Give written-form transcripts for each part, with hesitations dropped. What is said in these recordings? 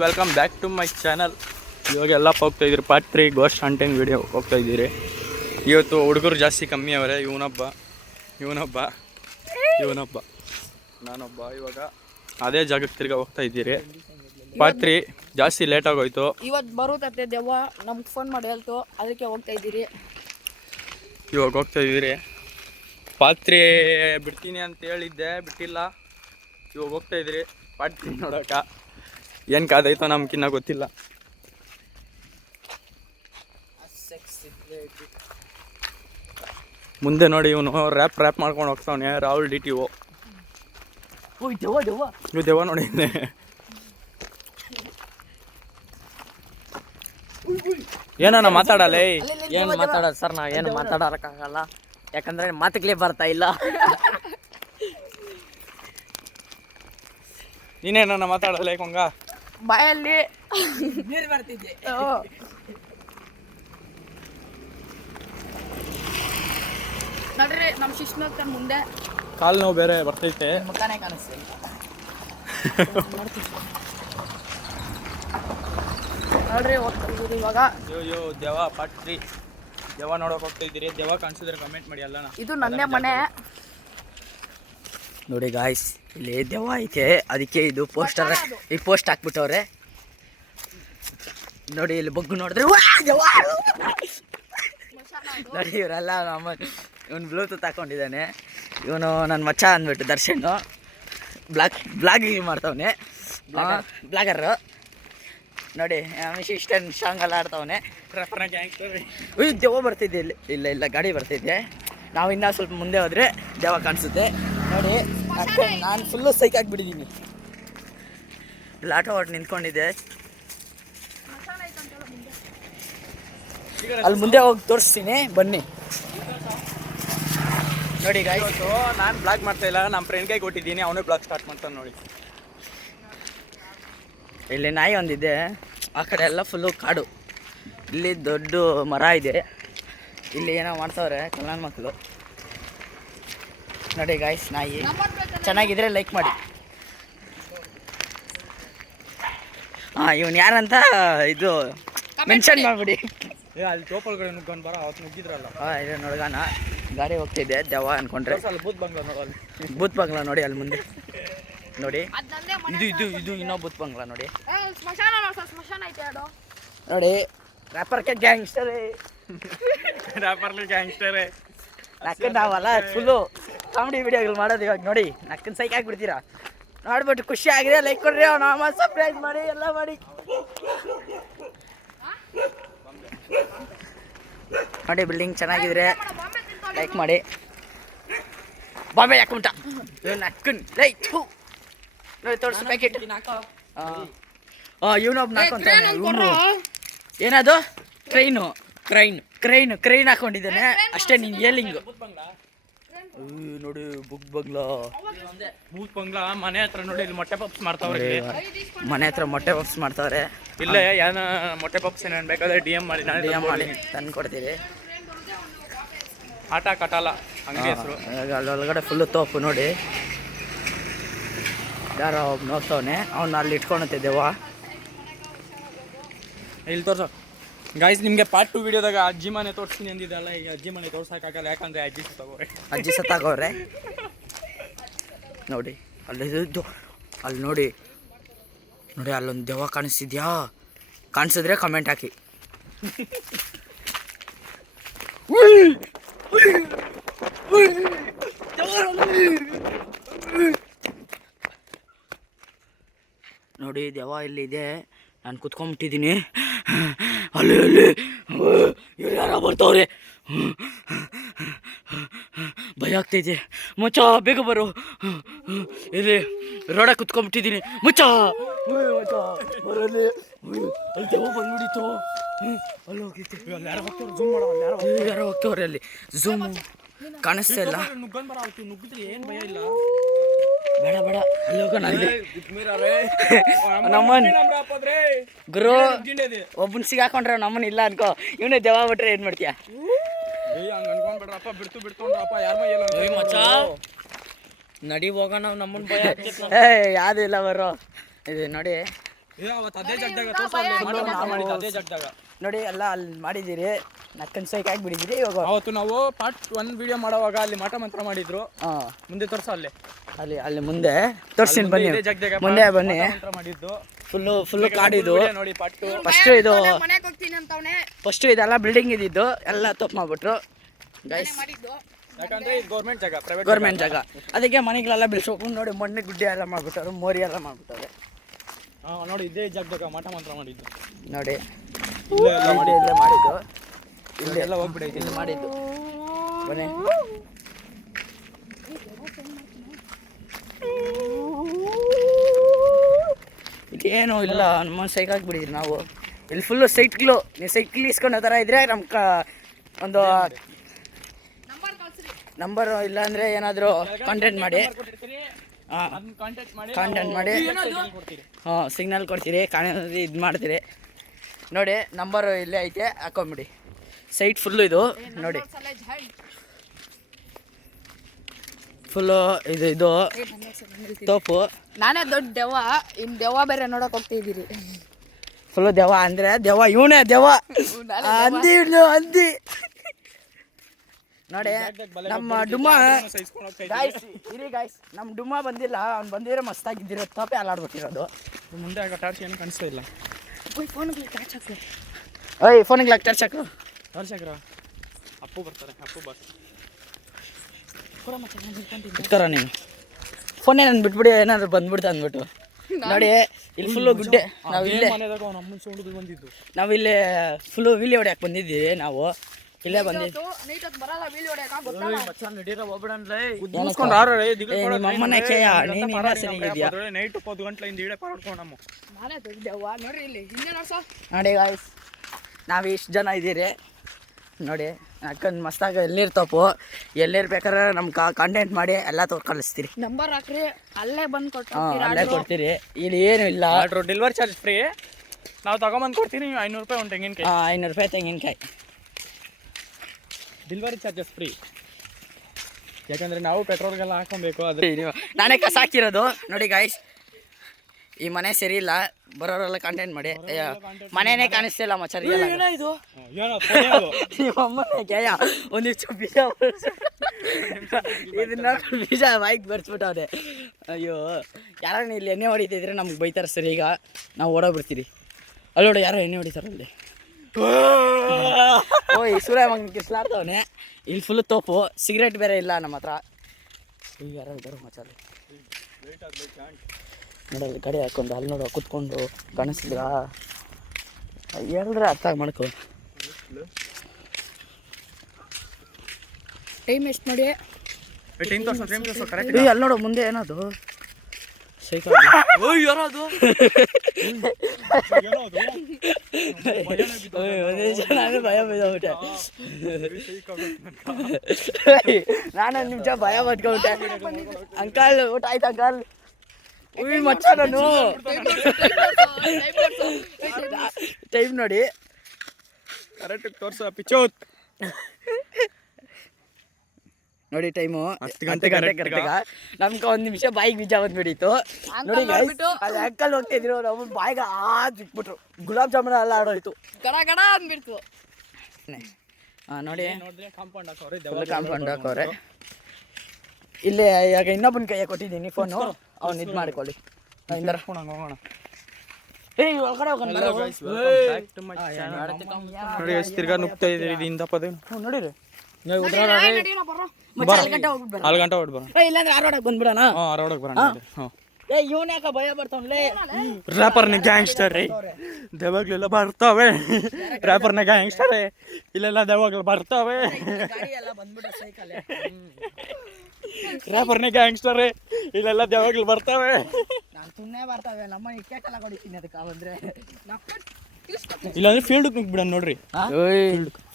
Welcome back to my channel. ಇವಾಗ ಎಲ್ಲ ಹೋಗ್ತಾ ಇದ್ದೀರಿ ಪಾರ್ಟ್ 3 ಗೋಸ್ಟ್ ಹಂಟಿಂಗ್ ವಿಡಿಯೋ ಹೋಗ್ತಾ ಇದ್ದೀರಿ. ಇವತ್ತು ಹುಡುಗರು ಜಾಸ್ತಿ ಕಮ್ಮಿ ಅವರೇ. ಇವನೊಬ್ಬ ನಾನೊಬ್ಬ. ಇವಾಗ ಅದೇ ಜಾಗಕ್ಕೆ ತಿರ್ಗಾ ಹೋಗ್ತಾ ಇದ್ದೀರಿ. ಪಾರ್ಟ್ 3 ಜಾಸ್ತಿ ಲೇಟ್ ಆಗೋಯ್ತು. ಇವತ್ತು ಬರುತ್ತತ್ತೆ ದೆವ್ವ ನಮ್ಗೆ ಫೋನ್ ಮಾಡಿ ಹೇಳ್ತು, ಅದಕ್ಕೆ ಹೋಗ್ತಾ ಇದ್ದೀರಿ. ಇವಾಗ ಹೋಗ್ತಾ ಇದ್ದೀರಿ. ಪಾರ್ಟ್ 3 ಬಿಡ್ತೀನಿ ಅಂತ ಹೇಳಿದ್ದೆ, ಬಿಟ್ಟಿಲ್ಲ. ಇವಾಗ ಹೋಗ್ತಾ ಇದ್ದೀರಿ ಪಾರ್ಟ್ 3 ನೋಡೋಕೆ. ಏನು ಕಾದೈತೋ ನಮ್ಗಿನ್ನ ಗೊತ್ತಿಲ್ಲ. ಮುಂದೆ ನೋಡಿ ಇವನು ರ್ಯಾಪ್ ಮಾಡ್ಕೊಂಡು ಹೋಗ್ತಾವನೆ. ರಾಹುಲ್ DTO. ಇವು ದೆವ್ವ ನೋಡಿ. ಏನೋ ಮಾತಾಡಲ್ಲ. ಏನು ಮಾತಾಡೋದು ಸರ್, ನಾವು ಏನು ಮಾತಾಡೋಕ್ಕಾಗಲ್ಲ, ಯಾಕಂದ್ರೆ ಮಾತುಗಳೇ ಬರ್ತಾ ಇಲ್ಲ. ನೀನೇನ ಮಾತಾಡಲ್ಲ ಕೊಂಗ. ಬಾಯಲ್ಲಿ ನೀರು ಬರ್ತಿದ್ದೆ. ನೋಡ್ರಿ ನಮ್ಮ ಶಿಷ್ಣೋತ್ತರ ಮುಂದೆ ಕಾಲು ನೋವು ಬೇರೆ ಬರ್ತೈತೆ. ಮುಖಾನೇ ಕಾಣಿಸ್ತಿಲ್ಲ. ನೋಡ್ರಿ ಹೋಗ್ತಾ ಇದ್ದೀರಿ ಇವಾಗ. ಅಯ್ಯೋ ದೆವ್ವ ಪಾರ್ಟ್ 3 ದೆವ್ವ ನೋಡೋಕೆ ಹೋಗ್ತಾ ಇದ್ದೀರಿ. ದೆವ್ವ ಕಾಣಿಸಿದ್ರೆ ಕಮೆಂಟ್ ಮಾಡಿ. ಅಲ್ಲ ಇದು ನನ್ನೇ ಮನೆ. ನೋಡಿ ಗಾಯ್ಸ್, ಇಲ್ಲಿ ದೆವ್ವ ಐತೆ, ಅದಕ್ಕೆ ಇದು ಪೋಸ್ಟರ್ ಈ ಪೋಸ್ಟ್ ಹಾಕ್ಬಿಟ್ಟವ್ರೆ ನೋಡಿ. ಇಲ್ಲಿ ಬಗ್ಗು ನೋಡಿದ್ರೆ ನೋಡಿ, ಇವರೆಲ್ಲ ನಮ್ಮ ಇವನು ಬ್ಲೂಟೂತ್ ಹಾಕೊಂಡಿದ್ದಾನೆ. ಇವನು ನನ್ನ ಮಚ್ಚ ಅಂದ್ಬಿಟ್ಟು ದರ್ಶನ್ ಬ್ಲಾಗಿಂಗ್ ಮಾಡ್ತವನೆ, ಬ್ಲಾಗರು ನೋಡಿ. ಇಷ್ಟನ್ ಸಾಂಗ್ ಎಲ್ಲ ಆಡ್ತವನೆ. ದೆವ್ವ ಬರ್ತಿದ್ದೆ ಇಲ್ಲಿ. ಇಲ್ಲ ಗಾಡಿ ಬರ್ತಿದ್ದೆ. ನಾವು ಇನ್ನೂ ಸ್ವಲ್ಪ ಮುಂದೆ ಹೋದರೆ ದೆವ್ವ ಕಾಣಿಸುತ್ತೆ ನೋಡಿ. ನಾನು ಫುಲ್ಲು ಸೈಕ್ ಆಗಿಬಿಟ್ಟಿದ್ದೀನಿ. ಇಲ್ಲಿ ಆಟೋ ಹೊಟ್ಟು ನಿಂತ್ಕೊಂಡಿದ್ದೆ. ಅಲ್ಲಿ ಮುಂದೆ ಹೋಗಿ ತೋರಿಸ್ತೀನಿ, ಬನ್ನಿ ನೋಡಿ ಗಾಯ್ಸ್. ನಾನು ಬ್ಲಾಗ್ ಮಾಡ್ತಾ ಇಲ್ಲ, ನಮ್ಮ ಫ್ರೆಂಡ್ ಕೈ ಕೊಟ್ಟಿದ್ದೀನಿ, ಅವನೇ ಬ್ಲಾಗ್ ಸ್ಟಾರ್ಟ್ ಮಾಡ್ತಾನೆ ನೋಡಿ. ಇಲ್ಲಿ ನಾಯಿ ಒಂದಿದೆ, ಆ ಕಡೆ ಎಲ್ಲ ಫುಲ್ಲು ಕಾಡು. ಇಲ್ಲಿ ದೊಡ್ಡ ಮರ ಇದೆ. ಇಲ್ಲಿ ಏನೋ ಮಾಡ್ತವ್ರೆ ಕಲ್ಯಾಣ ಮಕ್ಕಳು ನೋಡಿ ಗಾಯ್ಸ್. ನಾಯಿ ಚೆನ್ನಾಗಿದ್ರೆ ಲೈಕ್ ಮಾಡಿ. ಇವನು ಯಾರಂತ ಇದು ಮೆನ್ಷನ್ ಮಾಡಿಬಿಡಿ. ಅಲ್ಲಿ ಟೋಪಲ್ಗಡೆ ನುಗ್ಗೊಂಡು ಬರ, ಅವತ್ತು ನುಗ್ಗಿದ್ರಲ್ಲ. ಇದು ನೋಡ್ಗಾನ ಗಾಡಿ ಹೋಗ್ತಿದ್ದೆ, ದೆವ್ವ ಅನ್ಕೊಂಡ್ರೆ. ಬೂತ್ ಬಂಗ್ಲಾ ನೋಡಲ್ಲಿ, ಬೂತ್ ಬಂಗ್ಲಾ ನೋಡಿ ಅಲ್ಲಿ ಮುಂದೆ ನೋಡಿ. ಇದು ಇನ್ನೂ ಬೂತ್ ಬಂಗ್ಲಾ ನೋಡಿ. ಸ್ಮಶಾನ ಐತೆ ಅದು ನೋಡಿ. ರ್ಯಾಪರ್ಗೆ ಗ್ಯಾಂಗ್ಸ್ಟರೇ, ನಕ್ಕನ್ ನಾವಲ್ಲ ಫುಲ್ಲು ಕಾಮಿಡಿ ವಿಡಿಯೋಗಳು ಮಾಡೋದು ಇವಾಗ ನೋಡಿ. ನಕ್ಕನ್ ಸೈಕ್ ಆಗಿಬಿಡ್ತೀರಾ. ನೋಡ್ಬಿಟ್ಟು ಖುಷಿ ಆಗಿದೆ, ಲೈಕ್ ಕೊಡ್ರಿ, ನಾಮ ಸಬ್ಸ್ಕ್ರೈಬ್ ಮಾಡಿ, ಎಲ್ಲ ಮಾಡಿ ನೋಡಿ. ಬಿಲ್ಡಿಂಗ್ ಚೆನ್ನಾಗಿದ್ರೆ ಲೈಕ್ ಮಾಡಿ. ಬಾಂಬೆ ಯಾಕುಂಟ ನಕ್ಕನ್ ಲೈಕ್ ನೋಡಿ. ತೋರಿಸು ಪ್ಯಾಕೆಟ್. ಇವನೊಬ್ಬ ನಾಕೊಂತಾನೆ. ಏನದು? ಕ್ರೈನ್ ಹಾಕೊಂಡಿದ್ದಾನೆ ಅಷ್ಟೇ. ನೀನು ಏಲಿಂಗ್ ನೋಡಿ. ಬೂತ್ ಬಂಗ್ಲಾ ಮನೆ ಹತ್ರ ನೋಡಿ. ಇಲ್ಲಿ ಮೊಟ್ಟೆ ಪಪ್ಸ್ ಮಾಡ್ತಾವ್ರೆ. ಮನೆ ಹತ್ರ ಮೊಟ್ಟೆ ಪಪ್ಸ್ ಮಾಡ್ತಾವ್ರೆ. ಇಲ್ಲೇ ಏನ ಮೊಟ್ಟೆ ಪಪ್ಸ್ ಏನೇನು ಬೇಕಾದ್ರೆ DM ಮಾಡಿ, ತಂದು ಕೊಡ್ತೀರಿ. ಆಟ ಕಟಾಲ ಅಂಗಡಿ ಹೆಸರು. ಅಲ್ಲೊಳಗಡೆ ಫುಲ್ಲು ತೋಪು ನೋಡಿ. ಯಾರೋ ಒಬ್ಬ ನೋಡ್ತವನೆ, ಅವ್ನು ಅಲ್ಲಿ ಇಟ್ಕೊಳುತ್ತೆ ದೆವ್ವ. ಇಲ್ಲಿ ತೋರ್ಸೋ ಗಾಯ್ಸ್. ನಿಮಗೆ ಪಾರ್ಟ್ 2 ವಿಡಿಯೋದಾಗ ಅಜ್ಜಿ ಮನೆ ತೋರಿಸ್ತೀನಿ ಅಂದಿದ್ದಲ್ಲ. ಈಗ ಅಜ್ಜಿ ಮನೆ ತೋರ್ಸೋಕ್ಕಾಗಲ್ಲ, ಯಾಕಂದರೆ ಅಜ್ಜಿ ಸತ್ತಾಗೋರೆ ನೋಡಿ. ಅಲ್ಲಿ ನೋಡಿ ಅಲ್ಲೊಂದು ದೆವ್ವ ಕಾಣಿಸ್ತಿದ್ಯಾ? ಕಾಣಿಸಿದ್ರೆ ಕಮೆಂಟ್ ಹಾಕಿ. ನೋಡಿ ದೆವ್ವ ಇಲ್ಲಿದೆ. ನಾನು ಕುತ್ಕೊಂಡ್ಬಿಟ್ಟಿದ್ದೀನಿ. ಅಲ್ಲಿ ಯಾರ ಬರ್ತಾವ್ರೆ. ಭಯ ಆಗ್ತೈತೆ. ಮುಚ್ಚ, ಬೇಗ ಬರು. ಇಲ್ಲಿ ರೋಡ ಕುತ್ಕೊಂಡ್ಬಿಟ್ಟಿದ್ದೀನಿ. ಮುಚ್ಚ ಬರಲ್ಲಿ. ಅಲ್ಲಿ ದೆವ್ವ ಬಂದ್ಬಿಡಿತು. ಅಲ್ಲಿ ಹೋಗ್ತೈತೆ. ಯಾರೋ ಹೋಗ್ತವ್ರೆ ಅಲ್ಲಿ. ಝೂಮ್ ಕಾಣಿಸ್ತಾ ಇಲ್ಲ. ಏನು ಭಯ ಇಲ್ಲ. ಬೇಡ ಅಲ್ಲಿ ಹೋಗೋಣ. ನಮ್ಮನ್ ಗುರು ಒಬ್ಬನ್ ಸಿಗಾಕೊಂಡ್ರೆ ನಮ್ಮನ್ ಇಲ್ಲ ಅನ್ಕೋ. ಇವನೇ ದೆವ್ವ ಬಿಟ್ರೆ ಏನ್ ಮಾಡ್ತೀಯ? ನಡಿ ಹೋಗೋಣ. ನಮ್ಮನ್ ಭಯ ಯಾವ್ದು ಇಲ್ಲ ಬರೋ. ಇದು ನೋಡಿ ಅದೇ ಜಾಗದಾಗ ಅದೇ ಜಾಗದಾಗ ನೋಡಿ ಎಲ್ಲ ಅಲ್ಲಿ ಮಾಡಿದ್ದೀರಿ ನಕ್ಕನ್ ಸೈಕ್ ಆಗಿಬಿಟ್ಟಿದ್ದೀರಿ ಇವಾಗ. ಅವತ್ತು ನಾವು ಪಾರ್ಟ್ 1 ವಿಡಿಯೋ ಮಾಡೋವಾಗ ಅಲ್ಲಿ ಮಾಟ ಮಂತ್ರ ಮಾಡಿದ್ರು. ಮುಂದೆ ತೋರ್ಸ ಅಲ್ಲಿ ಮುಂದೆ ತೋರ್ಸಿನ್ ಬನ್ನಿ, ಮುಂದೆ ಬನ್ನಿ. ಮಾಡಿದ್ದು ಫುಲ್ಲು ಕಾಡಿದು ನೋಡಿ. ಫಸ್ಟ್ ಇದೆಲ್ಲ ಬಿಲ್ಡಿಂಗ್ ಇದ್ದಿದ್ದು ಎಲ್ಲ ತಪ್ಪು ಮಾಡ್ಬಿಟ್ರು ಗೈಸ್. ಯಾಕಂದ್ರೆ ಇದು ಗೌರ್ಮೆಂಟ್ ಜಾಗ, ಅದಕ್ಕೆ ಮನೆಗಳೆಲ್ಲ ಬೆಳೆಸ್ಬೇಕು. ನೋಡಿ ಮಣ್ಣು ಗುಡ್ಡೆ ಎಲ್ಲ ಮಾಡ್ಬಿಟ್ಟವ್ರು, ಮೋರಿ ಎಲ್ಲ ಮಾಡ್ಬಿಟ್ಟವ್ರೆ. ನೋಡಿ ಇದೇ ಜಾಗದಾಗ ಮಾಟ ಮಂತ್ರ ಮಾಡಿದ್ದು ನೋಡಿ, ಇಲ್ಲೇ ಮಾಡಿದ್ದು, ಇಲ್ಲೆಲ್ಲ ಹೋಗ್ಬಿಡಿ, ಇಲ್ಲಿ ಮಾಡಿದ್ದು ಬನ್ನಿ. ಇದೇನು ಇಲ್ಲ, ನಮ್ಮ ಸೈಕ್ ಆಗಿಬಿಟ್ಟಿದ್ರಿ ನಾವು. ಇಲ್ಲಿ ಫುಲ್ಲು ಸೈಟ್ಗಳು, ನೀವು ಸೈಕ್ಲ್ ಇಸ್ಕೊಂಡೋ ಥರ ಇದ್ರೆ ನಮ್ಮ ಒಂದು ನಂಬರ್ ಇಲ್ಲ ಅಂದರೆ ಏನಾದರೂ ಕಾಂಟ್ಯಾಕ್ಟ್ ಮಾಡಿ, ಸಿಗ್ನಲ್ ಕೊಡ್ತೀರಿ, ಇದು ಮಾಡ್ತೀರಿ. ನೋಡಿ ನಂಬರು ಇಲ್ಲೇ ಐತೆ, ಹಾಕೊಂಬಿಡಿ. ಸೈಟ್ ಫುಲ್ಲು ಇದು ನೋಡಿ, ಫುಲ್ಲು ಇದು ತೋಪು. ನಾನೇ ದೊಡ್ಡ ದೆವ್ವ, ಇನ್ನು ದೆವ್ವ ಬೇರೆ ನೋಡಕ್ ಹೋಗ್ತಿದ್ದೀರಿ. ಫುಲ್ಲು ದೆವ್ವ ಅಂದರೆ ದೆವ್ವ, ಇವನೇ ದೆವ್ವ. ಹಂದಿ ನೋಡಿ ನಮ್ಮ ಡುಮ್ಮ ಗಾಯ್ಸ್, ನಮ್ಮ ಡುಮ್ಮ ಬಂದಿಲ್ಲ. ಅವ್ನು ಬಂದಿರೋ ಮಸ್ತಾಗಿದ್ದಿರೋ ತಪ್ಪೆ ಅಲ್ಲಾಡ್ಬಿಟ್ಟಿರೋದು. ಮುಂದೆ ಆಗ ಟಾರ್ಚ್ ಏನು ಕಾಣಿಸ್ತಾ ಇಲ್ಲ. ಫೋನಿಗೆ ಟಾರ್ಚ್ ಹಾಕು. ಫೋನಿಗೆ ಟಾರ್ಚ್ ಹಾಕು. ಅಪ್ಪು ಬರ್ತಾರೆ, ಅಪ್ಪು ಬಸ್ ಇಟ್ಕರ ನೀನು ಫೋನೇ ನಾನು ಬಿಟ್ಬಿಡಿ, ಏನಾದ್ರು ಬಂದ್ಬಿಡ್ತು ಅಂದ್ಬಿಟ್ಟು. ನೋಡಿ ಇಲ್ಲಿ ಫುಲ್ಲು ಗುಡ್ಡೆ. ನಾವಿಲ್ಲೇ ಫುಲ್ಲು ವೀಲಿ ಹೊಡ್ಯಾಕೆ ಬಂದಿದ್ದೀವಿ. ನಾವು ಇಲ್ಲೇ ಬಂದಿದ್ದೀವಿ. ಅಮ್ಮನೇ ಕೇಯ, ನೀನು ಸರಿಗಿದ್ಯಾ? ನೋಡಿ ಗಾಯ್ಸ್, ನಾವು ಇಷ್ಟು ಜನ ಇದ್ದೀರಿ ನೋಡಿ. ಅಕ್ಕನ ಮಸ್ತಾಗ ಎಲ್ಲಿರ್ತಪ್ಪು, ಎಲ್ಲಿರ್ಬೇಕಾದ್ರೆ ನಮ್ಗೆ ಕಾಂಟ್ಯಾಕ್ಟ್ ಮಾಡಿ ಎಲ್ಲ ಕಳಿಸ್ತೀರಿ. ನಂಬರ್ ಹಾಕ್ರಿ, ಅಲ್ಲೇ ಬಂದು ಅಲ್ಲೇ ಕೊಡ್ತೀರಿ. ಇಲ್ಲಿ ಏನು ಇಲ್ಲ, ಡೆಲಿವರಿ ಚಾರ್ಜ್ ಫ್ರೀ. ನಾವು ತಗೊಂಬಂದು ಕೊಡ್ತೀನಿ. 500 ರೂಪಾಯಿ ಒಂದು ತೆಂಗಿನಕಾಯಿ. 500 ರೂಪಾಯಿ ತೆಂಗಿನಕಾಯಿ. ಡೆಲಿವರಿ ಚಾರ್ಜಸ್ ಫ್ರೀ, ಯಾಕಂದರೆ ನಾವು ಪೆಟ್ರೋಲ್ಗೆಲ್ಲ ಹಾಕೊಬೇಕು. ಅದ್ರ ನಾನೇ ಕಸ ಹಾಕಿರೋದು ನೋಡಿ ಗಾಯ್ಸ್. ಈ ಮನೆ ಸರಿ ಇಲ್ಲ, ಬರೋರೆಲ್ಲ ಕಾಂಟ್ಯಾಕ್ಟ್ ಮಾಡಿ. ಮನೆಯೇ ಕಾಣಿಸ್ತಿಲ್ಲ ಮಚ್ಚರಿ. ಇದು ಅಮ್ಮನೇ ಕೇಯ ಒಂದಿಷ್ಟು ಬೀಜ ಇದನ್ನ ಬೀಜ ಬಾಯಿಗೆ ಬರ್ಸ್ಬಿಟ್ಟವ್ರೆ. ಅಯ್ಯೋ, ಯಾರನ್ನ ಇಲ್ಲಿ ಎಣ್ಣೆ ಹೊಡಿತಿದ್ರೆ ನಮ್ಗೆ ಬೈತಾರೆ ಸರ್. ಈಗ ನಾವು ಓಡೋಗ್ಬಿಡ್ತೀರಿ. ಅಲ್ಲೋಡ ಯಾರೋ ಎಣ್ಣೆ ಹೊಡಿತಾರೆ ಅಲ್ಲಿ. ಈ ಸೂರ್ಯ ಮಗನ ಕಿಸ್ಲಾಡ್ತವನೆ. ಇಲ್ಲಿ ಫುಲ್ ತೋಪು, ಸಿಗರೇಟ್ ಬೇರೆ ಇಲ್ಲ ನಮ್ಮ ಹತ್ರ. ಈಗ ಯಾರೋ ಇದ್ದಾರೆ ಮಚಾಲೆ ನೋಡೋದು, ಗಾಡಿ ಹಾಕೊಂಡು ಅಲ್ಲಿ ನೋಡೋ ಕುತ್ಕೊಂಡು ಕಾಣಿಸಿದ್ರಾ? ಹೇಳಿದ್ರೆ ಅರ್ಥ ಮಾಡ್ಕೊ. ಟೈಮ್ ಎಷ್ಟು ನೋಡಿ. ಅಲ್ಲಿ ನೋಡು ಮುಂದೆ ಏನದು ಸೈಕಲ್. ಯಾರದು ಭಯ ಬಿದ್ದೋಗ್ಬಿಟ್ಟೆ. ನಾನು ನಿಮಿಷ ಭಯ ಬದ್ಕೊಂಬಿಟ್ಟೆ. ಅಂಕಲ್ ಊಟ ಆಯ್ತು ಅಂಕಲ್? ಮಚ್ಚ ನಾನು ಟೈಮ್ ನೋಡಿ ಕರೆಕ್ಟ್ ತೋರ್ಸ ಪಿಚೋತ್ ನೋಡಿ. ಟೈಮು 10 ಗಂಟೆ ಕರೆಕ್ಟಾಗ ನಮ್ಗೆ 1 ನಿಮಿಷ ಬಾಯಿಗೆ ಬೀಜ ಬಂದ್ಬಿಟ್ಟಿತ್ತು ನೋಡಿ. ಅಲ್ಲಿ ಅಂಕಲ್ ಹೋಗ್ತಿದ್ರು, ನಮ್ಮ ಬಾಯಿಗೆ ಸಿಕ್ಬಿಟ್ರು. ಗುಲಾಬ್ ಜಾಮೂನ್ ಎಲ್ಲ ಆಡೋಯ್ತು, ಗಡ ಅಂದ್ಬಿಡ್ತು. ನೋಡಿ ಕಾಂಪೌಂಡ್ ಹಾಕವ್ರೆ. ಇಲ್ಲೇ ಈಗ ಇನ್ನೊಬ್ಬನ ಕೈಯಾಗ ಕೊಟ್ಟಿದ್ದೀನಿ ಫೋನು, ಅವ್ನು ಇದು ಮಾಡ್ಕೊಳ್ಳಿ. ಹೋಗೋಣ. ತಿರ್ಗಾ ನುಗ್ತಾ ಇದ್ದೀರಿ ಇದರಿಂದ ಪದೇ ನೋಡಿರಿ. 4 ಗಂಟೆ ಹೊಡ್ ಬರೋಣ. ಇಲ್ಲಾಂದ್ರೆ ಆರೋಡಕ್ಕೆ ಬಂದ್ಬಿಡೋಣ. ಆರೋಡಕ್ಕೆ ಬರೋಣ. ಇವನ್ ಯಾಕ ಭಯ ಬರ್ತಾವನ್ಲೇ? ರ್ಯಾಪರ್ನ ಗ್ಯಾಂಗ್ಸ್ಟರ್ ರೀ, ದೆವ್ವಗಳೆಲ್ಲ ಬರ್ತಾವೆ. ರ್ಯಾಪರ್ನ ಗ್ಯಾಂಗ್ಸ್ಟರ್ ಇಲ್ಲೆಲ್ಲ ದೆವ್ವಗಳು ಬರ್ತಾವೆ. ರ್ಯಾಪರ್ನ ಗ್ಯಾಂಗ್ಸ್ಟರ್ ಇಲ್ಲೆಲ್ಲ ದೆವ್ವಗಳು ಬರ್ತಾವೆ. ನಾನು ಸುಮ್ಮನೆ ಬರ್ತಾವೆ. ನಮ್ಮ ಕೇಕಲ್ಲ ಕೊಡಿತೀನಿ ಅದಕ್ಕೆ ಬಂದ್ರೆ. ಇಲ್ಲಾಂದ್ರೆ ಫೀಲ್ಡ್ ನುಗ್ಬಿಡ ನೋಡ್ರಿ.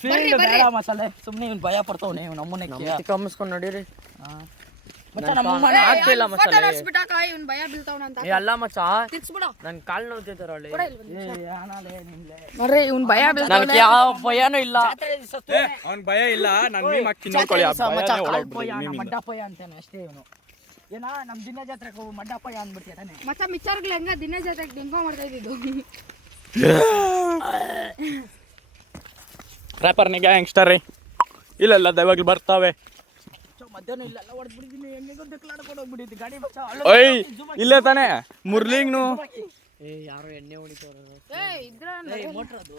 ಫೀಲ್ಡ್ ಬೇಡ ಮಸಾಲೆ, ಸುಮ್ಮನೆ ಇವ್ನು ಭಯ ಪಡ್ತಾವನೆ. ಇವ್ನು ನಮ್ಮನೆ ಕಮ್ಮಿಸ್ಕೊಂಡು ನೋಡಿರಿ. ಆಗ್ತಿಲ್ಲ ಮಸಾಲೆ. ಅಲ್ಲ ಮಚ್ಚ, ನನ್ ಕಾಲ್ ನೋಡ್ತಿದ್ದಾರ ನೋಡ್ರಿ, ಇವ್ನ್ ಭಯ ನನಗೆ ಯಾವ ಭಯನೂ ಇಲ್ಲ. ಅವ್ನ್ ಭಯ ಇಲ್ಲ. ನಾನು ಮೀಮ್ ಹಾಕ್ತೀನಿ ನೋಡ್ಕೊಳ್ಳಿ. ಮಡ್ಡಪ್ಪಯ್ಯ ಅಂತಾನೆ ಅಷ್ಟೇ ಇವನು. ಏನ ನಮ್ಮ ದಿನ ಜಾತ್ರೆಗೆ ಹೋಗು ಮಡ್ಡಪ್ಪ ಅಂದ್ಬಿಡ್ತೀಯ ತಾನೆ ಮಚ್ಚ ಮಿಚ್ಚರ್ಗಳು ಹೆಂಗ ದಿನ ಜಾತ್ರೆಗೆ ಡಿಂಗೋ ಮಾಡ್ತಾ ಇದ್ದಿದ್ದು ರ್ಯಾಪರ್ನ ಗ್ಯಾಂಗ್ಸ್ಟರ್ ರೀ ಇಲ್ಲೆಲ್ಲ ದೈವಾಗ್ಲು ಬರ್ತಾವೆ. ಮಧ್ಯಾಹ್ನ ಇಲ್ಲೆಲ್ಲ ಹೊಡೆದ್ಬಿಟ್ಟಿದ್ದೀನಿ ಹೆಂಗೆಗೋ ದಕ್ಲಾಡ್ಕೊಂಡು ಹೋಗ್ಬಿಟ್ಟಿದ್ದು ಗಾಡಿ ಬಚ್ಚ ಓಯ್ ಇಲ್ಲೇ ತಾನೆ ಮುರ್ಲಿಂಗ್ನು ಯಾರೋ ಎಣ್ಣೆ ಹೊಡಿತವ್ರ ಇದ್ರ ಮೋಟ್ರ್ ಅದು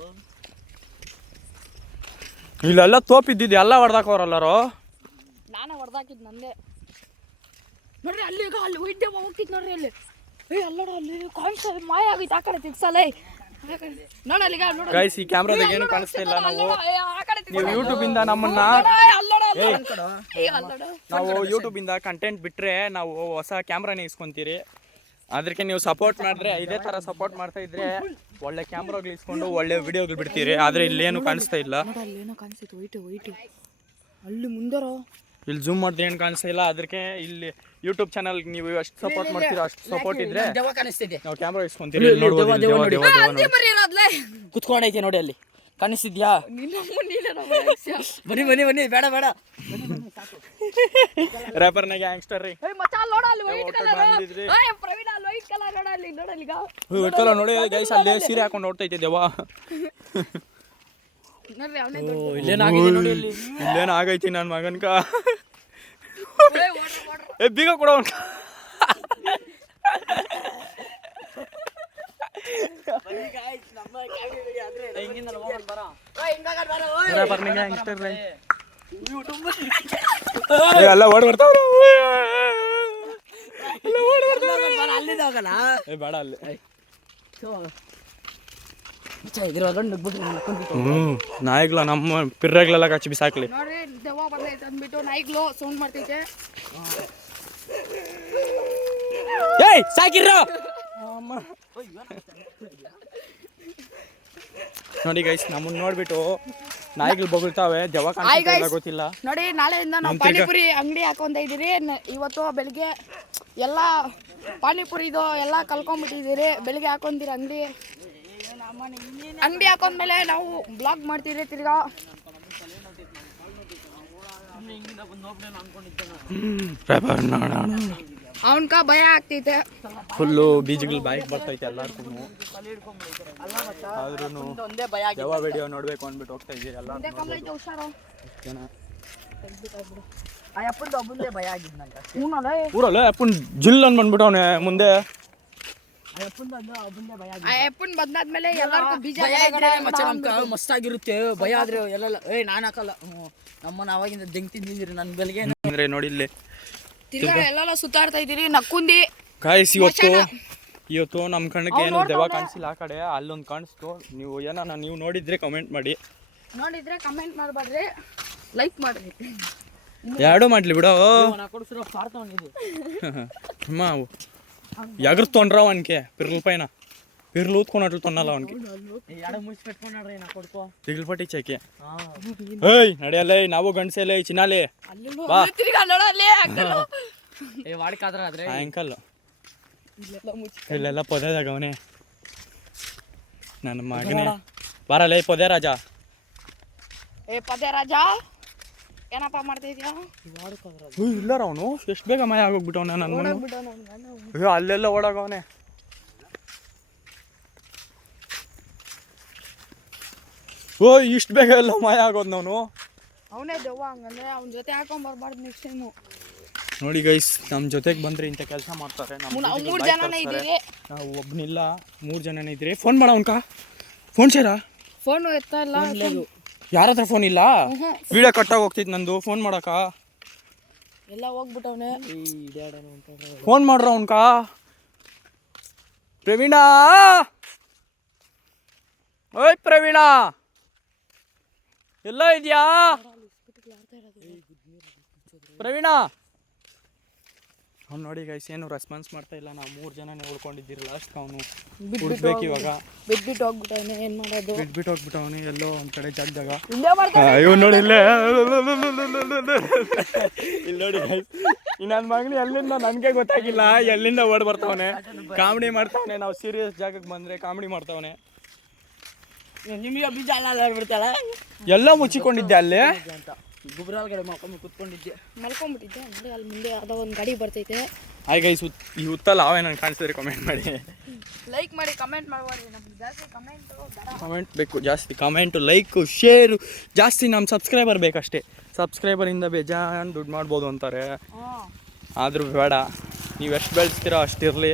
ಇಲ್ಲೆಲ್ಲ ತೋಪಿದ್ದಿದ್ದು ಎಲ್ಲ ಹೊಡ್ದಾಕವ್ರಲ್ಲಾರು. ನಾನು ಹೊಡೆದಾಕಿದ್ ನಂದೇ ನೋಡ್ರಿ ಅಲ್ಲಿ ಈಗ ಅಲ್ಲಿ ವೈದ್ಯ ಹೋಗ್ತಿದ್ ನೋಡ್ರಿ ಅಲ್ಲಿ ಅಲ್ಲಡ ಅಲ್ಲಿ ಕಾಣಿಸ್ತದೆ ಮಾಯ ಆಗಿತ್ತು ಆ ಕಡೆ ತಿರ್ಸಲ್ಲ ನೋಡಲ್ಲಿ ಗೈಸ್ ಈ ಕ್ಯಾಮ್ರಾದಾಗ ಏನು ಕಾಣಿಸ್ತಾ ಇಲ್ಲ. ನೀವು ಯೂಟ್ಯೂಬ್ ಇಂದ ನಮ್ಮನ್ನ ನಾವು ಯೂಟ್ಯೂಬ್ ಇಂದ ಕಂಟೆಂಟ್ ಬಿಟ್ರೆ ನಾವು ಹೊಸ ಕ್ಯಾಮ್ರಾನೇ ಇಸ್ಕೊಂತೀರಿ. ಅದಕ್ಕೆ ನೀವು ಸಪೋರ್ಟ್ ಮಾಡಿದ್ರೆ ಇದೇ ತರ ಸಪೋರ್ಟ್ ಮಾಡ್ತಾ ಇದ್ರೆ ಒಳ್ಳೆ ಕ್ಯಾಮ್ರಾಗಳು ಇಸ್ಕೊಂಡು ಒಳ್ಳೆ ವಿಡಿಯೋಗಳು ಬಿಡ್ತೀರಿ. ಆದ್ರೆ ಇಲ್ಲೇನು ಕಾಣಿಸ್ತಾ ಇಲ್ಲ. ಏನೋ ಕಾಣಿಸ್ತಿತ್ತು ವೈಟ್ ಅಲ್ಲಿ ಮುಂದರೋ ಇಲ್ಲಿ ಜೂಮ್ ಮಾಡಿದ್ರೆ ಏನು ಕಾಣಿಸ್ತಾ ಇಲ್ಲ. ಅದಕ್ಕೆ ಇಲ್ಲಿ ಯೂಟ್ಯೂಬ್ ಚಾನಲ್ ನೀವು ಎಷ್ಟು ಸಪೋರ್ಟ್ ಮಾಡ್ತೀರಾ ಅಷ್ಟು ಸಪೋರ್ಟ್ ಇದ್ರೆ ದೆವ್ವ ಕಾಣಿಸ್ತಿದೆ ನಾವು ಕ್ಯಾಮ್ರಾ ಇಸ್ಕೊಂತೀರಿ. ಕುತ್ಕೊಂಡೈತೆ ನೋಡಿ ಅಲ್ಲಿ ಕಾಣಿಸ್ತಿದ್ಯಾ? ಬನ್ನಿ ಬನ್ನಿ ಬನ್ನಿ ಬೇಡ ಬೇಡ ರ್ಯಾಪರ್ನ ಗ್ಯಾಂಗ್ಸ್ಟರ್ ರೀ ಇಟ್ಕಲ್ಲ ನೋಡಿ ಗೈಸ್ ಅಲ್ಲೇ ಸೀರೆ ಹಾಕೊಂಡು ನೋಡ್ತೈತೆ ದೆವ್ವ. ಇಲ್ಲೇನಾಗಿದೆ ನೋಡಿ ಇಲ್ಲಿ ಇಲ್ಲೇನು ಆಗೈತಿ ನನ್ನ ಮಗನ್ಕ ಬೀಗ ಕೊಡ ಎಲ್ಲ ಓಡ್ ಬರ್ತಾವ್ರ ಬೇಡ ಅಲ್ಲಿ ನಾಯಿಗ್ಲ ನಮ್ಮ ಪಿರ್ರೆಗಳೆಲ್ಲ ಕಚ್ಚಿ ಬಿಸಾಕ್ಲಿ. ನೋಡ್ರಿ ದೆವ್ವ ಬಂದೈತೆ ಅಂದ್ಬಿಟ್ಟು ನಾಯಿಗಳು ಸೌಂಡ್ ಮಾಡ್ತೈತೆ. ಏಯ್ ಸಾಕಿರ ನೋಡಿ ಗೈಸ್ ನಮ್ಮನ್ನ ನೋಡ್ಬಿಟ್ಟು ನಾಯಿಗಳು ಬೊಗಳ್ತಾವೆ. ದೆವ್ವ ಕಾಣಿಸ್ತಾ ಗೊತ್ತಿಲ್ಲ. ನೋಡಿ ನಾಳೆಯಿಂದ ನಾವು ಪಾನಿಪುರಿ ಅಂಗಡಿ ಹಾಕೊಂತ ಇದೀರಿ. ಇವತ್ತು ಬೆಳಿಗ್ಗೆ ಎಲ್ಲ ಪಾನಿಪುರಿದು ಎಲ್ಲ ಕಲ್ಕೊಂಡ್ಬಿಟ್ಟಿದ್ದೀರಿ. ಬೆಳಿಗ್ಗೆ ಹಾಕೊಂತೀರಿ ಅಂಗಡಿ ಹಾಕೊಂಡ್ಮೇಲೆ ನಾವು ಬ್ಲಾಗ್ ಮಾಡ್ತೀರಿ ತಿರ್ಗಾ. ಅವನ್ಕ ಭಯ ಆಗ್ತೈತೆ. ಫುಲ್ಲು ಬೀಜಗಳು ಬಾಯಿಗೆ ಬರ್ತೈತೆ ಎಲ್ಲಾರ್ಗೂ. ಆದ್ರೂ ದೆವ್ವ ವಿಡಿಯೋ ನೋಡ್ಬೇಕು ಅಂದ್ಬಿಟ್ಟು ಹೋಗ್ತಾ ಇದ್ದೀರಿ ಎಲ್ಲ. ಒಬ್ಬಂದೇ ಭಯ ಆಗಿದ್ನಂತ ಊರಲ್ಲ ಅಪ್ಪನ್ ಜಿಲ್ ಅನ್ ಬಂದ್ಬಿಟ್ಟು ಅವನೇ ಮುಂದೆ. ಅಪ್ಪನ್ ಬಂದಾದ್ಮೇಲೆ ಎಲ್ಲರಿಗೂ ಬೀಜ ಮಸ್ತ್ ಆಗಿರುತ್ತೆ. ಭಯ ಆದ್ರೆ ಎಲ್ಲ ನಾನು ಹಾಕಲ್ಲ. ನಮ್ಮನ್ನ ಅವಾಗಿಂದ ಜಂಗ್ ತಿಂದಿದ್ದೀರಿ ನನ್ನ ಬೆಳಿಗ್ಗೆ ಅಂದ್ರೆ ನೋಡಿ ಇಲ್ಲಿ ತಿರ್ಗಾ ಎಲ್ಲ ಸುತ್ತಾಡ್ತಾ ಇದೀರಿ ನಕ್ಕುಂದಿ. ಗಾಯ್ಸ್ ಇವತ್ತು ನಮ್ಮ ಕಣ್ಣಿಗೆ ಏನು ದೆವ್ವ ಕಾಣಿಸಿಲ್ಲ. ಆ ಕಡೆ ಅಲ್ಲೊಂದು ಕಾಣಿಸ್ತು. ನೀವು ಏನಾನ ನೀವು ನೋಡಿದ್ರೆ ಕಮೆಂಟ್ ಮಾಡಿ. ನೋಡಿದ್ರೆ ಕಮೆಂಟ್ ಮಾಡಬೇಡ್ರಿ, ಲೈಕ್ ಮಾಡ್ರಿ. ಎರಡೂ ಮಾಡ್ಲಿ ಬಿಡೋ. ಎಗರ್ ತೊಂಡ್ರ ಅವನ್ಕೆ ಪಿರ್ಲ್ ಪೈನ ಪಿರ್ಲು ಊದ್ಕೊಂಡ್ಲು ತೊನ್ನಲ್ಲ ಅವನ್ಗೆ ತಿಗ್ಲ್ಪಟ್ಟಿ ಚಕ್ಕೆ. ಏಯ್ ನಡೆಯಲ್ಲ ನಾವು ಗಂಡಸೆಲ್ಲ ಚಿನ್ನಾಲೆ ಬಾ ಆಂಕಲ್ ಇಲ್ಲೆಲ್ಲ ಪೊದೆದಾಗ ಅವನೇ ನನ್ನ ಮಗನೇ ಬರಲ್ಲ ಪೊದೆ ರಾಜ. ಪದೇ ರಾಜ ಏನಪ್ಪ ಮಾಡ್ತಾ ಇದೀಯ? ಇಲ್ಲಾರ ಅವನು ಎಷ್ಟು ಬೇಗ ಮಾಯ ಆಗೋಗ್ಬಿಟ್ಟವನ ನನ್ನ ಮನೆ. ಅಯ್ಯೋ ಅಲ್ಲೆಲ್ಲ ಓಡಾಗವನೆ. ಓ ಇಷ್ಟು ಬೇಗ ಎಲ್ಲ ಮಾಯ ಆಗೋದು ನಾವು. ಅವನೇ ದೆವ್ವ ಹಂಗಂದ್ರೆ ಅವನ ಜೊತೆ ಹಾಕೊಂಡ್ ಬರ್ಬಾರ್ದು ನೆಕ್ಸ್ಟ್ ಟೈಮು. ನೋಡಿ ಗೈಸ್ ನಮ್ಮ ಜೊತೆಗೆ ಬಂದ್ರೆ ಇಂಥ ಕೆಲಸ ಮಾಡ್ತಾರೆ. ಮೂರು ಜನನೇ ಇದ್ದೀರಿ. ನಾವು ಒಬ್ಬನಿಲ್ಲ 3 ಜನನೇ ಇದ್ದೀರಿ. ಫೋನ್ ಮಾಡ ಅವನ್ಕ ಫೋನ್ ಸೇರಾ ಫೋನ್ ಎತ್ತಾ ಇಲ್ಲ. ಯಾರ ಹತ್ರ ಫೋನ್ ಇಲ್ಲ. ವಿಡಿಯೋ ಕಟ್ಟಾಗಿ ಹೋಗ್ತಿತ್ತು ನಂದು. ಫೋನ್ ಮಾಡಕ ಎಲ್ಲ ಹೋಗ್ಬಿಟ್ಟವನೆ. ಫೋನ್ ಮಾಡ್ರ ಅವನ್ಕ. ಪ್ರವೀಣ ಓಯ್ ಪ್ರವೀಣ ಎಲ್ಲ ಇದೆಯಾ ಪ್ರವೀಣ? ಅವ್ನು ನೋಡಿ ಗೈಸ್ ಏನು ರೆಸ್ಪಾನ್ಸ್ ಮಾಡ್ತಾ ಇಲ್ಲ. ನಾವು 3 ಜನನೇ ಉಳ್ಕೊಂಡಿದ್ದೀರಿ. ಲಾಸ್ಟ್ ಅವನು ಹುಡ್ಬೇಕು ಇವಾಗ. ಬಿಟ್ಬಿಟ್ಟು ಹೋಗ್ಬಿಟ್ಟವನೆ. ಏನು ಮಾಡೋದು? ಬಿಟ್ಬಿಟ್ಟು ಹೋಗ್ಬಿಟ್ಟವನು ಎಲ್ಲೋ ಒಂದು ಕಡೆ ಜಾಗದಾಗ. ಇವ್ನು ನೋಡಿ ಇಲ್ಲೇ ಇಲ್ಲಿ ನೋಡಿ ಗೈಸ್ ನನ್ನ ಮಗನ ಎಲ್ಲಿಂದ ನನಗೆ ಗೊತ್ತಾಗಿಲ್ಲ ಎಲ್ಲಿಂದ ಓಡ್ ಬರ್ತಾವನೆ. ಕಾಮಿಡಿ ಮಾಡ್ತಾವನೆ. ನಾವು ಸೀರಿಯಸ್ ಜಾಗಕ್ಕೆ ಬಂದರೆ ಕಾಮಿಡಿ ಮಾಡ್ತಾವನೆ. ನಿಮಗೆ ಬೀಜ ಎಲ್ಲ ಬಿಡ್ತಾಳ. ಎಲ್ಲ ಮುಚ್ಚಿಕೊಂಡಿದ್ದೆ ಅಲ್ಲಿ. ಗುಬ್ರಾಲ್ಗಡೆ ಮಾಡ್ಕೊಂಡು ಕುತ್ಕೊಂಡಿದ್ದೆ. ಮಲ್ಕೊಂಡ್ಬಿಟ್ಟಿದ್ದೆ. ನೋಡಿ ಅಲ್ಲಿ ಮುಂದೆ ಯಾವುದೋ ಒಂದು ಗಾಡಿ ಬರ್ತೈತೆ. ಹಾಯ್ ಗೈಸ್, ಈ ಹುತ್ತಲ್ಲಿ ಅವೇನು ಕಾಣಿಸಿದ್ರೆ ಕಮೆಂಟ್ ಮಾಡಿ. ಲೈಕ್ ಮಾಡಿ ಕಮೆಂಟ್ ಮಾಡ್ಬೋದು. ನಮ್ಗೆ ಜಾಸ್ತಿ ಕಮೆಂಟ್ ಬೇಕು, ಜಾಸ್ತಿ ಕಮೆಂಟು, ಲೈಕು, ಶೇರು ಜಾಸ್ತಿ. ನಮ್ಮ ಸಬ್ಸ್ಕ್ರೈಬರ್ ಬೇಕಷ್ಟೇ. ಸಬ್ಸ್ಕ್ರೈಬರಿಂದ ಬೇಜಾನ್ ದುಡ್ಡು ಮಾಡ್ಬೋದು ಅಂತಾರೆ. ಆದರೂ ಬೇಡ, ನೀವು ಎಷ್ಟು ಬೆಳೆಸ್ತೀರೋ ಅಷ್ಟಿರಲಿ.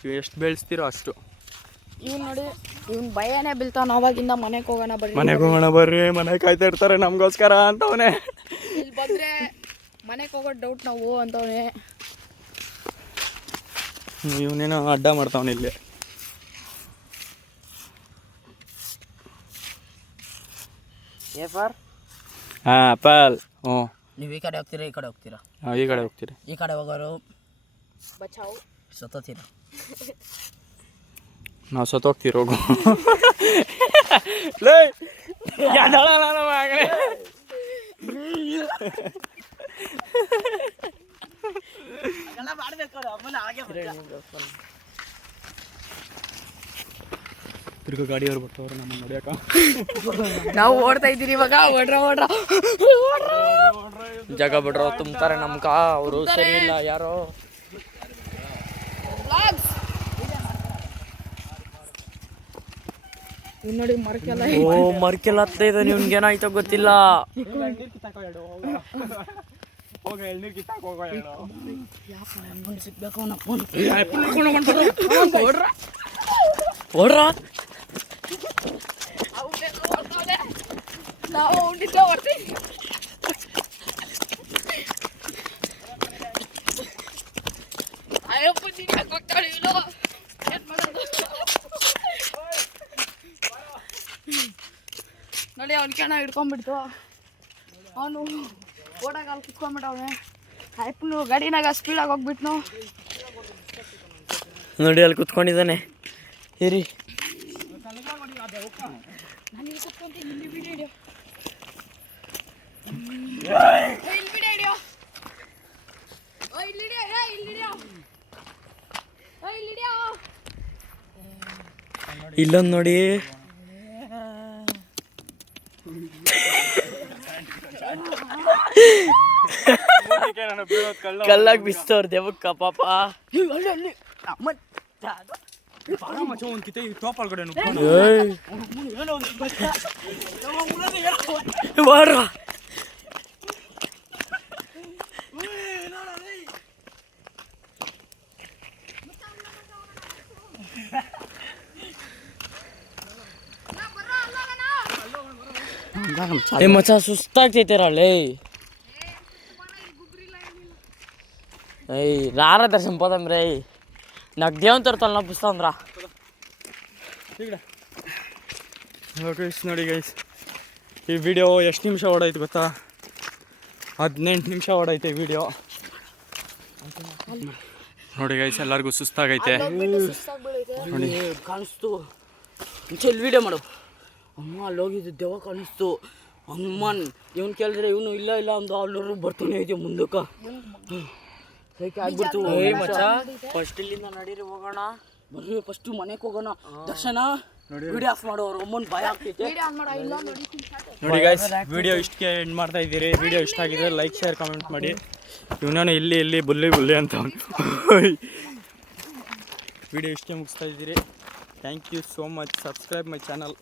ನೀವು ಎಷ್ಟು ಬೆಳೆಸ್ತೀರೋ ಅಷ್ಟು. ಇವ್ನು ನೋಡಿ, ಇವ್ನು ಭಯನೇ ಬೀಳ್ತಾವ. ಅವಾಗಿಂದ ಮನೆಗೆ ಹೋಗೋಣ ಬರ್ರಿ, ಮನೆಗೆ ಹೋಗೋಣ ಬರ್ರಿ, ಮನೆ ಕಾಯ್ತಾ ಇರ್ತಾರೆ ನಮಗೋಸ್ಕರ ಅಂತವನೇ. ಇಲ್ಲಿ ಬಂದರೆ ಮನೆಗೆ ಹೋಗೋದು ಡೌಟ್ ನಾವು ಅಂತವನೇ. ಇವನೇನೋ ಅಡ್ಡ ಮಾಡ್ತಾವನೆ ಇಲ್ಲಿ. ಆ್ಯಪಲ್. ಹ್ಞೂ, ನೀವು ಈ ಕಡೆ ಹೋಗ್ತೀರಾ ಈ ಕಡೆ ಹೋಗ್ತೀರಾ? ಈ ಕಡೆ ಹೋಗ್ತೀರಿ. ಈ ಕಡೆ ಹೋಗೋರು ಬಚಾವು ಸತ್ತೋತೀರ. ನಾವು ಸತ್ತೋಗ್ತೀವಿ. ಹೋಗು. ತಿರ್ಗ ಗಾಡಿಯವ್ರು ಬರ್ತಾವ್ರೆ ನಮ್ಮನ್ನು ನೋಡ್ಯಾಕ. ನಾವು ಓಡ್ತಾ ಇದ್ದೀರಿ ಇವಾಗ. ಓಡ್ರ ಜಾಗ ಬಿಡ್ರೋ ತುಂಬ್ತಾರೆ ನಮ್ಗ. ಅವರು ಸರಿ ಇಲ್ಲ ಯಾರೋ. ನೋಡಿ ಮರಕ್ಕೆಲ್ಲ ಓ ಮರ್ಕೆಲ್ಲ ಹತ್ತ ಇದೆ. ನಿಮ್ಗೆ ಏನಾಯ್ತೋ ಗೊತ್ತಿಲ್ಲ. ಸಿಗ್ಬೇಕು ಓಡ್ರ. ನಾವು ಉಂಡಿದ್ದ ಬರ್ತೀವಿ. ಅಯ್ಯಪ್ಪ ನೀನು ಹೋಗ್ತಾಳೆ ಇಲ್ಲೋ. ಏನು ಮಾಡೋದು ನೋಡಿ. ಅವ್ನ ಕೆಣ ಹಿಡ್ಕೊಂಡ್ಬಿಡ್ತು. ಅವನು ಓಡಾಗ ಅಲ್ಲಿ ಕುತ್ಕೊಂಡ್ಬಿಟ್ಟವನೆ. ಅಯ್ಯಪ್ಪನು ಗಾಡಿನಾಗ ಸ್ಪೀಡಾಗಿ ಹೋಗ್ಬಿಟ್ನು. ನೋಡಿ ಅಲ್ಲಿ ಕುತ್ಕೊಂಡಿದ್ದಾನೆ. ಇರಿ ನಾನು ಇಲ್ಲಿ ಕುತ್ಕೊಂತೀನಿ. ಇಲ್ಲಿ ವಿಡಿಯೋ ಹಿಡಿಯೋ. ಇಲ್ಲಿ ವಿಡಿಯೋ ಹಿಡಿಯೋ. ಇಲ್ಲಿ ಹಿಡಿಯೋ. ಇಲ್ಲಿ ಹಿಡಿಯೋ. ಇಲ್ಲಿ ಹಿಡಿಯೋ. ಇಲ್ಲೊಂದು ನೋಡಿ. ಕಲ್ಲಾಗಿ ಬಿಸ್ತವ್ರ ದೇವಕ್ಕ ಪಾಪ. ಮಚ್ಚ ಸುಸ್ತಾಗ್ತೈತೆರಳ್ಳಿ. ಏಯ್ ರಾರ ದರ್ಶನ పోదాంరే. నాకు దేవుని ತೋರ್ತಲ್ಲ ಪುಸ್ತಕ ಗೈಸ್. ನೋಡಿ ಗೈಸ್, ಈ ವಿಡಿಯೋ ಎಷ್ಟು ನಿಮಿಷ ಓಡಾಯ್ತು ಗೊತ್ತಾ? 18 ನಿಮಿಷ ಓಡೈತೆ ವಿಡಿಯೋ. ನೋಡಿ ಗೈಸ್, ಎಲ್ಲರಿಗೂ ಸುಸ್ತಾಗೈತೆ ನೋಡಿ. ಕಾಣಿಸ್ತು. ಇಲ್ಲಿ ವಿಡಿಯೋ ಮಾಡು. ಅಮ್ಮ ಅಲ್ಲಿ ಹೋಗಿದ್ದು ದೆವ್ವ ಕಾಣಿಸ್ತು. ಹನುಮಾನ್ ಇವನು ಕೇಳಿದ್ರೆ ಇವನು ಇಲ್ಲ ಇಲ್ಲ ಅಂದು ಅಲ್ಲರೂ ಬರ್ತಾನೆ ಐತೆ ಮುಂದಕ್ಕೆ. ಆಗ್ಬಿಡ್ತು. ಫಸ್ಟ್ ಇಲ್ಲಿಂದ ನಡೀರಿ ಹೋಗೋಣ. ಬರ್ರಿ ಫಸ್ಟ್ ಮನೆಗೆ ಹೋಗೋಣ. ದರ್ಶನ ವಿಡಿಯೋ ಆಫ್ ಮಾಡು. ಅವ್ರ ಅಮ್ಮನ ಭಯ ಆಗ್ತೈತೆ. ನೋಡಿ ಗೈಸ್, ವಿಡಿಯೋ ಇಷ್ಟಕ್ಕೆ ಎಂಡ್ ಮಾಡ್ತಾ ಇದ್ದೀರಿ. ವಿಡಿಯೋ ಇಷ್ಟ ಆಗಿದ್ರೆ ಲೈಕ್, ಶೇರ್, ಕಮೆಂಟ್ ಮಾಡಿ. ಇವನೇ ಇಲ್ಲಿ ಬುಲ್ಲಿ ಅಂತ ವಿಡಿಯೋ ಇಷ್ಟಕ್ಕೆ ಮುಗಿಸ್ತಾ ಇದ್ದೀರಿ. Thank you so much. Subscribe my channel.